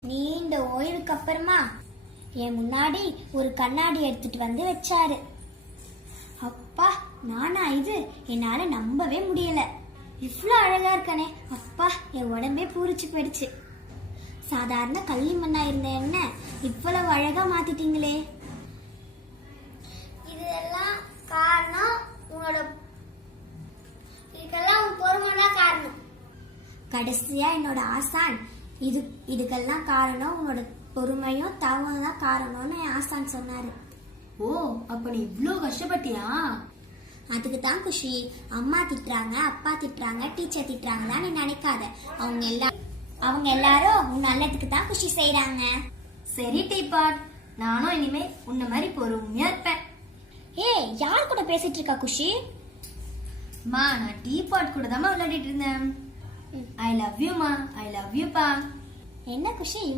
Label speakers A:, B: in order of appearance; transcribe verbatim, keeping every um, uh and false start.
A: நீண்ட ஓய்வுக்கு அப்புறமா என் முன்னாடி ஒரு கண்ணாடி எடுத்துட்டு வந்து வச்சாரு. அப்பா, நானா இது? என்னால நம்பவே முடியல. இவ்வளோ அழகா இருக்கானே, அப்பா என் உடம்பே பூரிச்சு போயிடுச்சு. சாதாரண கள்ளி மண்ணா இருந்த என்ன இவ்வளவு அழகா மாத்திட்டீங்களே.
B: இதெல்லாம் காரணம் உன்னோட, இதுக்கெல்லாம் உன் பொறுமை தான் காரணம்.
A: கடைசியா என்னோட ஆசான், இது இதுக்கெல்லாம் காரணம் உன்னோட பொறுமையும் தவம் தான் காரணம்னு என் ஆசான் சொன்னாரு.
C: ஓ, அப்ப நீ இவ்ளோ கஷ்டப்பட்டியா?
A: அதுக்கு தான் குஷி. அம்மா திட்டுறாங்க, அப்பா திட்டுறாங்க, டீச்சர் திட்டுறாங்கன்னு நீ நினைக்காத. அவங்க எல்லா அவங்க எல்லாரும் உன் நல்லதுக்கு தான் குஷி செய்யறாங்க.
C: சரி டீபாட், நானும் இனிமே உன்ன மாதிரி பொறுமையா இருப்பேன்.
A: ஏய், யார் கூட பேசிட்டு இருக்கா குஷி?
C: மா, நான் டீபாட் கூட தான் விளையாடிட்டு இருந்தேன். ஐ லவ் யூ மா, ஐ லவ் யூ பா.
A: என்ன குஷி